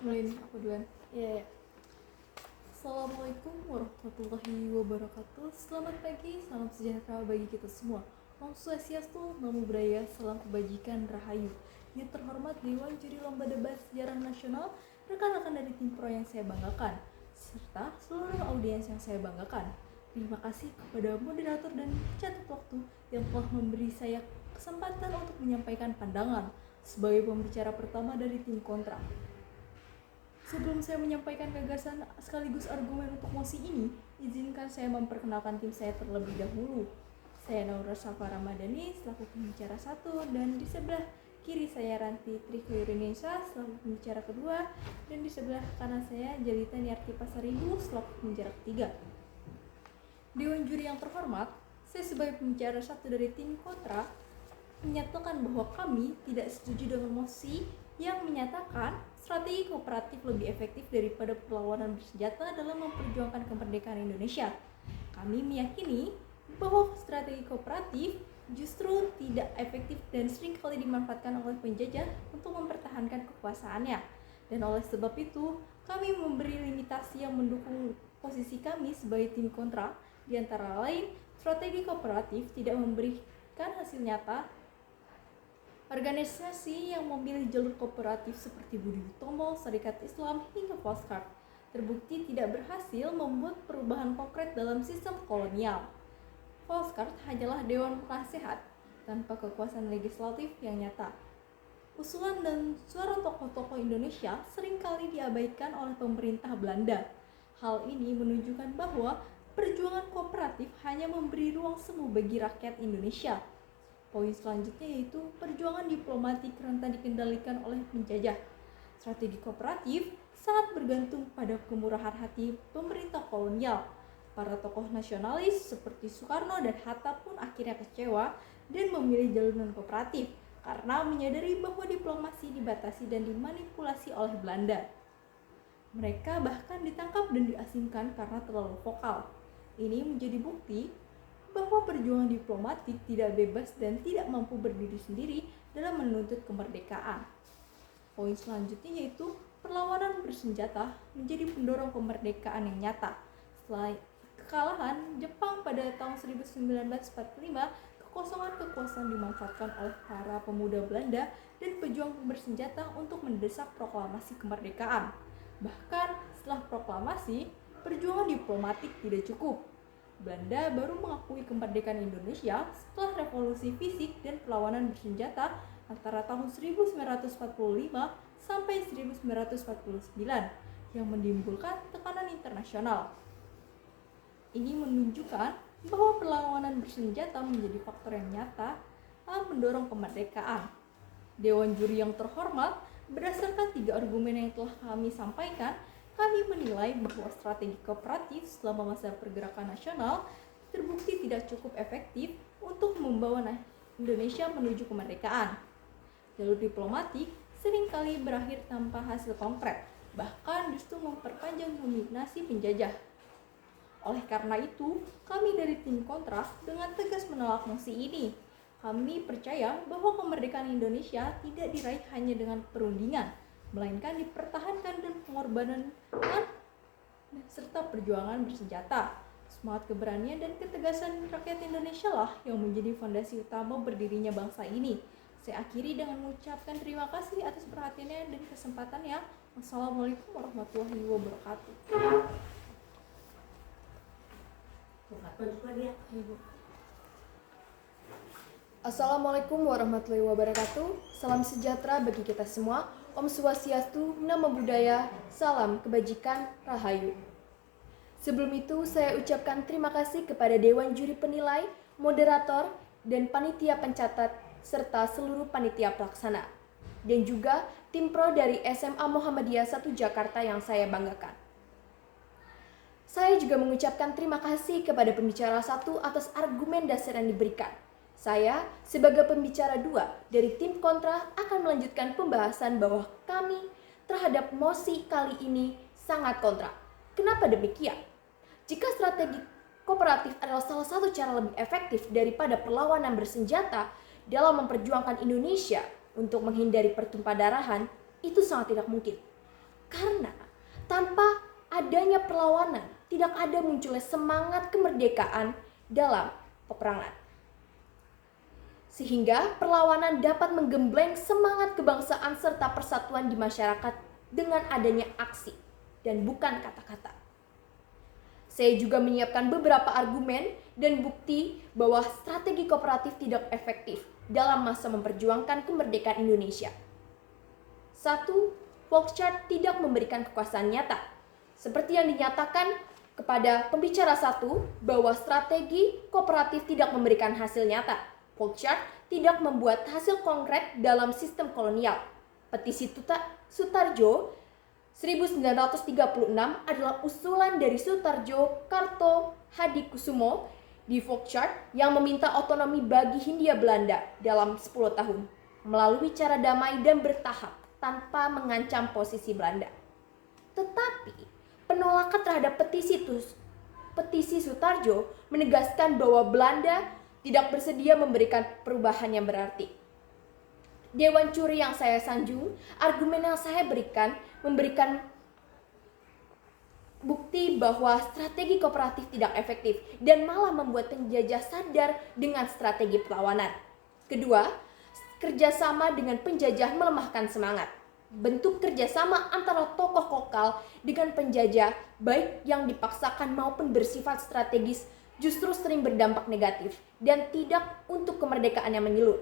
Mulai nih, aku duluan. Iya. Assalamualaikum warahmatullahi wabarakatuh. Selamat pagi, salam sejahtera bagi kita semua. Om Swastiastu, Namo Buddhaya, salam kebajikan, rahayu. Yang terhormat Dewan Juri Lomba Debat Sejarah Nasional, rekan-rekan dari tim pro yang saya banggakan, serta seluruh audiens yang saya banggakan. Terima kasih kepada moderator dan catat waktu yang telah memberi saya kesempatan untuk menyampaikan pandangan sebagai pembicara pertama dari tim kontra. Sebelum saya menyampaikan gagasan sekaligus argumen untuk mosi ini, izinkan saya memperkenalkan tim saya terlebih dahulu. Saya Naura Safa Ramadhani selaku pembicara 1, dan di sebelah kiri saya Ranti Triko Indonesia selaku pembicara kedua, dan di sebelah kanan saya Jelita Niarti Pasaribu selaku pembicara ketiga. Dewan juri yang terhormat, saya sebagai pembicara 1 dari tim kontra menyatakan bahwa kami tidak setuju dengan mosi yang menyatakan strategi kooperatif lebih efektif daripada perlawanan bersenjata dalam memperjuangkan kemerdekaan Indonesia. Kami meyakini bahwa strategi kooperatif justru tidak efektif dan seringkali dimanfaatkan oleh penjajah untuk mempertahankan kekuasaannya. Dan oleh sebab itu, kami memberi limitasi yang mendukung posisi kami sebagai tim kontra, di antara lain, strategi kooperatif tidak memberikan hasil nyata. Organisasi yang memilih jalur kooperatif seperti Budi Utomo, Serikat Islam, hingga Volkswagen terbukti tidak berhasil membuat perubahan konkret dalam sistem kolonial. Volkswagen hanyalah dewan penasehat tanpa kekuasaan legislatif yang nyata. Usulan dan suara tokoh-tokoh Indonesia seringkali diabaikan oleh pemerintah Belanda. Hal ini menunjukkan bahwa perjuangan kooperatif hanya memberi ruang semu bagi rakyat Indonesia. Poin selanjutnya yaitu perjuangan diplomatik rentan dikendalikan oleh penjajah. Strategi kooperatif sangat bergantung pada kemurahan hati pemerintah kolonial. Para tokoh nasionalis seperti Soekarno dan Hatta pun akhirnya kecewa dan memilih jalur non-kooperatif karena menyadari bahwa diplomasi dibatasi dan dimanipulasi oleh Belanda. Mereka bahkan ditangkap dan diasingkan karena terlalu vokal. Ini menjadi bukti bahwa perjuangan diplomatik tidak bebas dan tidak mampu berdiri sendiri dalam menuntut kemerdekaan. Poin selanjutnya yaitu perlawanan bersenjata menjadi pendorong kemerdekaan yang nyata. Setelah kekalahan Jepang pada tahun 1945, kekosongan dimanfaatkan oleh para pemuda Belanda dan pejuang bersenjata untuk mendesak proklamasi kemerdekaan. Bahkan setelah proklamasi, perjuangan diplomatik tidak cukup. Belanda baru mengakui kemerdekaan Indonesia setelah revolusi fisik dan perlawanan bersenjata antara tahun 1945 sampai 1949 yang menimbulkan tekanan internasional. Ini menunjukkan bahwa perlawanan bersenjata menjadi faktor yang nyata dalam mendorong kemerdekaan. Dewan juri yang terhormat, berdasarkan 3 argumen yang telah kami sampaikan, kami menilai bahwa strategi kooperatif selama masa pergerakan nasional terbukti tidak cukup efektif untuk membawa Indonesia menuju kemerdekaan. Jalur diplomatik seringkali berakhir tanpa hasil konkret, bahkan justru memperpanjang dominasi penjajah. Oleh karena itu, kami dari tim kontra dengan tegas menolak mosi ini. Kami percaya bahwa kemerdekaan Indonesia tidak diraih hanya dengan perundingan, melainkan dipertahankan dan pengorbanan serta perjuangan bersenjata. Semangat keberanian dan ketegasan rakyat Indonesia lah yang menjadi fondasi utama berdirinya bangsa ini. Saya akhiri dengan mengucapkan terima kasih atas perhatiannya dan kesempatannya. Wassalamualaikum warahmatullahi wabarakatuh. Assalamualaikum warahmatullahi wabarakatuh. Salam sejahtera bagi kita semua. Om Swastiastu, Namo Buddhaya, salam kebajikan, rahayu. Sebelum itu, saya ucapkan terima kasih kepada Dewan Juri Penilai, moderator, dan panitia pencatat, serta seluruh panitia pelaksana. Dan juga tim pro dari SMA Muhammadiyah 1 Jakarta yang saya banggakan. Saya juga mengucapkan terima kasih kepada pembicara 1 atas argumen dasar yang diberikan. Saya, sebagai pembicara 2 dari tim kontra, akan melanjutkan pembahasan bahwa kami terhadap mosi kali ini sangat kontra. Kenapa demikian? Jika strategi kooperatif adalah salah satu cara lebih efektif daripada perlawanan bersenjata dalam memperjuangkan Indonesia untuk menghindari pertumpahan darahan, itu sangat tidak mungkin. Karena tanpa adanya perlawanan, tidak ada munculnya semangat kemerdekaan dalam peperangan. Sehingga perlawanan dapat menggembleng semangat kebangsaan serta persatuan di masyarakat dengan adanya aksi dan bukan kata-kata. Saya juga menyiapkan beberapa argumen dan bukti bahwa strategi kooperatif tidak efektif dalam masa memperjuangkan kemerdekaan Indonesia. 1. Volkswagen tidak memberikan kekuasaan nyata. Seperti yang dinyatakan kepada pembicara 1 bahwa strategi kooperatif tidak memberikan hasil nyata. Volkswagen tidak membuat hasil konkret dalam sistem kolonial. Petisi Sutarjo 1936 adalah usulan dari Sutarjo Karto Hadikusumo di Volkswagen yang meminta otonomi bagi Hindia Belanda dalam 10 tahun melalui cara damai dan bertahap tanpa mengancam posisi Belanda. Tetapi penolakan terhadap petisi Sutarjo menegaskan bahwa Belanda tidak bersedia memberikan perubahan yang berarti. Dewan Juri yang saya sanjung, argumen yang saya memberikan bukti bahwa strategi kooperatif tidak efektif dan malah membuat penjajah sadar dengan strategi perlawanan. Kedua, kerjasama dengan penjajah melemahkan semangat. Bentuk kerjasama antara tokoh lokal dengan penjajah, baik yang dipaksakan maupun bersifat strategis, justru sering berdampak negatif dan tidak untuk kemerdekaan yang menyeluruh.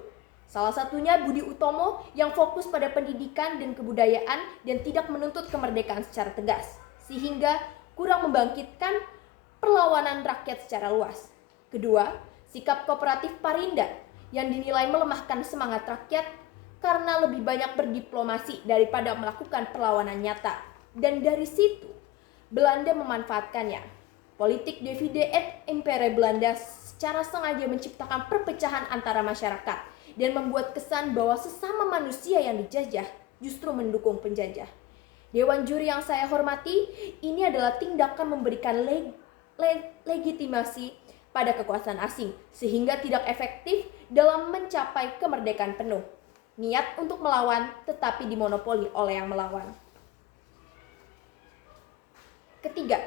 Salah satunya Budi Utomo yang fokus pada pendidikan dan kebudayaan dan tidak menuntut kemerdekaan secara tegas, sehingga kurang membangkitkan perlawanan rakyat secara luas. Kedua, sikap kooperatif Parinda yang dinilai melemahkan semangat rakyat karena lebih banyak berdiplomasi daripada melakukan perlawanan nyata. Dan dari situ, Belanda memanfaatkannya. Politik divide et impere Belanda secara sengaja menciptakan perpecahan antara masyarakat dan membuat kesan bahwa sesama manusia yang dijajah justru mendukung penjajah. Dewan Juri yang saya hormati, ini adalah tindakan memberikan legitimasi pada kekuasaan asing sehingga tidak efektif dalam mencapai kemerdekaan penuh. Niat untuk melawan tetapi dimonopoli oleh yang melawan. Ketiga,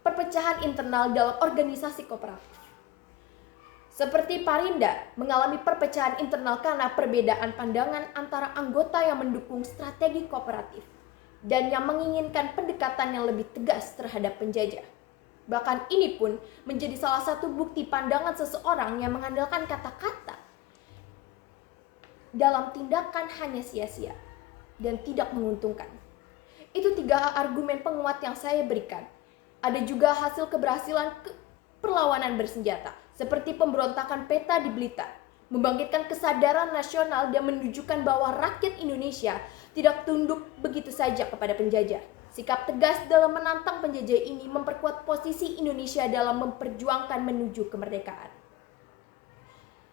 perpecahan internal dalam organisasi kooperatif. Seperti Parinda mengalami perpecahan internal karena perbedaan pandangan antara anggota yang mendukung strategi kooperatif dan yang menginginkan pendekatan yang lebih tegas terhadap penjajah. Bahkan ini pun menjadi salah satu bukti pandangan seseorang yang mengandalkan kata-kata dalam tindakan hanya sia-sia dan tidak menguntungkan. Itu 3 argumen penguat yang saya berikan. Ada juga hasil keberhasilan perlawanan bersenjata, seperti pemberontakan Peta di Blitar, membangkitkan kesadaran nasional dan menunjukkan bahwa rakyat Indonesia tidak tunduk begitu saja kepada penjajah. Sikap tegas dalam menantang penjajah ini memperkuat posisi Indonesia dalam memperjuangkan menuju kemerdekaan.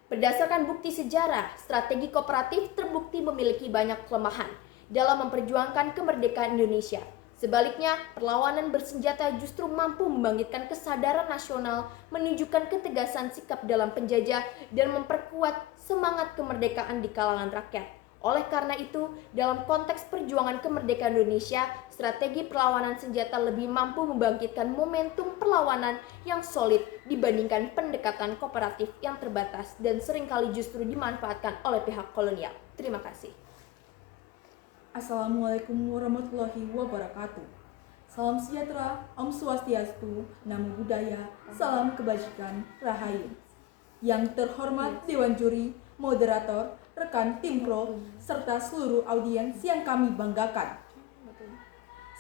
Berdasarkan bukti sejarah, strategi kooperatif terbukti memiliki banyak kelemahan dalam memperjuangkan kemerdekaan Indonesia. Sebaliknya, perlawanan bersenjata justru mampu membangkitkan kesadaran nasional, menunjukkan ketegasan sikap dalam penjajah, dan memperkuat semangat kemerdekaan di kalangan rakyat. Oleh karena itu, dalam konteks perjuangan kemerdekaan Indonesia, strategi perlawanan senjata lebih mampu membangkitkan momentum perlawanan yang solid dibandingkan pendekatan kooperatif yang terbatas dan seringkali justru dimanfaatkan oleh pihak kolonial. Terima kasih. Assalamualaikum warahmatullahi wabarakatuh. Salam sejahtera, Om Swastiastu, Namo Buddhaya, Salam Kebajikan, Rahayu. Yang terhormat Dewan Juri, Moderator, rekan tim pro, serta seluruh audiens yang kami banggakan.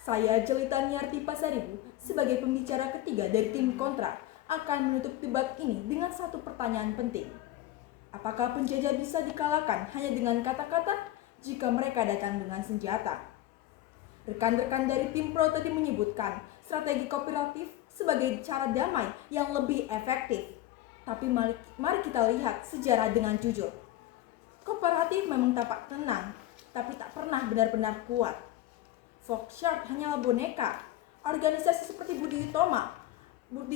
Saya Jelita Niarti Pasaribu sebagai pembicara ketiga dari tim kontra akan menutup debat ini dengan satu pertanyaan penting. Apakah penjajah bisa dikalahkan hanya dengan kata-kata jika mereka datang dengan senjata? Rekan-rekan dari tim pro tadi menyebutkan strategi kooperatif sebagai cara damai yang lebih efektif. Tapi mari kita lihat sejarah dengan jujur. Kooperatif memang tampak tenang, tapi tak pernah benar-benar kuat. Volkswagen hanyalah boneka. Organisasi seperti Budi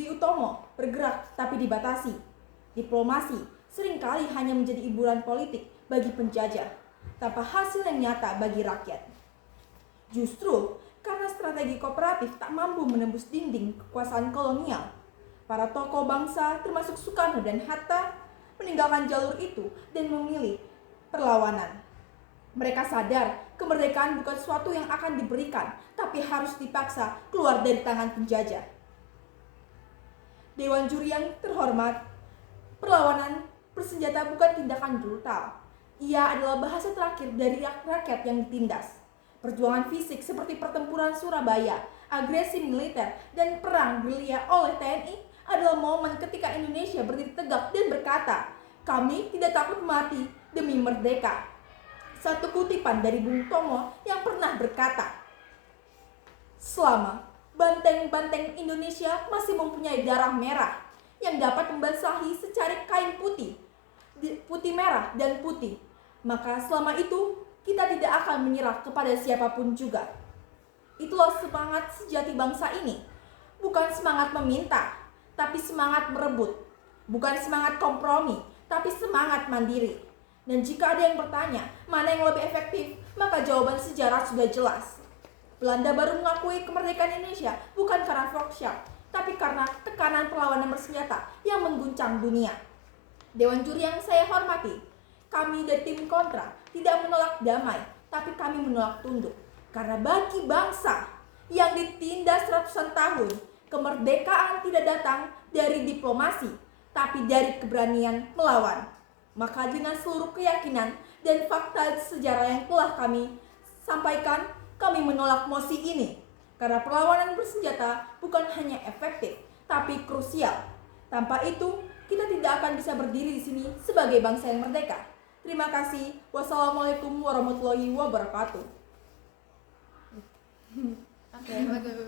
Utomo bergerak tapi dibatasi. Diplomasi seringkali hanya menjadi hiburan politik bagi penjajah, tanpa hasil yang nyata bagi rakyat. Justru karena strategi kooperatif tak mampu menembus dinding kekuasaan kolonial. Para tokoh bangsa termasuk Soekarno dan Hatta meninggalkan jalur itu dan memilih perlawanan. Mereka sadar kemerdekaan bukan sesuatu yang akan diberikan, tapi harus dipaksa keluar dari tangan penjajah. Dewan juri yang terhormat, perlawanan bersenjata bukan tindakan brutal. Ia adalah bahasa terakhir dari rakyat yang ditindas. Perjuangan fisik seperti pertempuran Surabaya, agresi militer, dan perang gerilya oleh TNI adalah momen ketika Indonesia berdiri tegak dan berkata, "Kami tidak takut mati demi merdeka." Satu kutipan dari Bung Tomo yang pernah berkata, "Selama banteng-banteng Indonesia masih mempunyai darah merah yang dapat membasahi secarik kain putih, putih merah dan putih, maka selama itu kita tidak akan menyerah kepada siapapun juga." Itulah semangat sejati bangsa ini. Bukan semangat meminta, tapi semangat merebut. Bukan semangat kompromi, tapi semangat mandiri. Dan jika ada yang bertanya, mana yang lebih efektif, maka jawaban sejarah sudah jelas. Belanda baru mengakui kemerdekaan Indonesia bukan karena Volkswagen, tapi karena tekanan perlawanan bersenjata yang mengguncang dunia. Dewan juri yang saya hormati, kami dari tim kontra tidak menolak damai, tapi kami menolak tunduk. Karena bagi bangsa yang ditindas ratusan tahun, kemerdekaan tidak datang dari diplomasi, tapi dari keberanian melawan. Maka dengan seluruh keyakinan dan fakta sejarah yang telah kami sampaikan, kami menolak mosi ini. Karena perlawanan bersenjata bukan hanya efektif, tapi krusial. Tanpa itu, kita tidak akan bisa berdiri di sini sebagai bangsa yang merdeka. Terima kasih. Wassalamualaikum warahmatullahi wabarakatuh. Oke, bagus.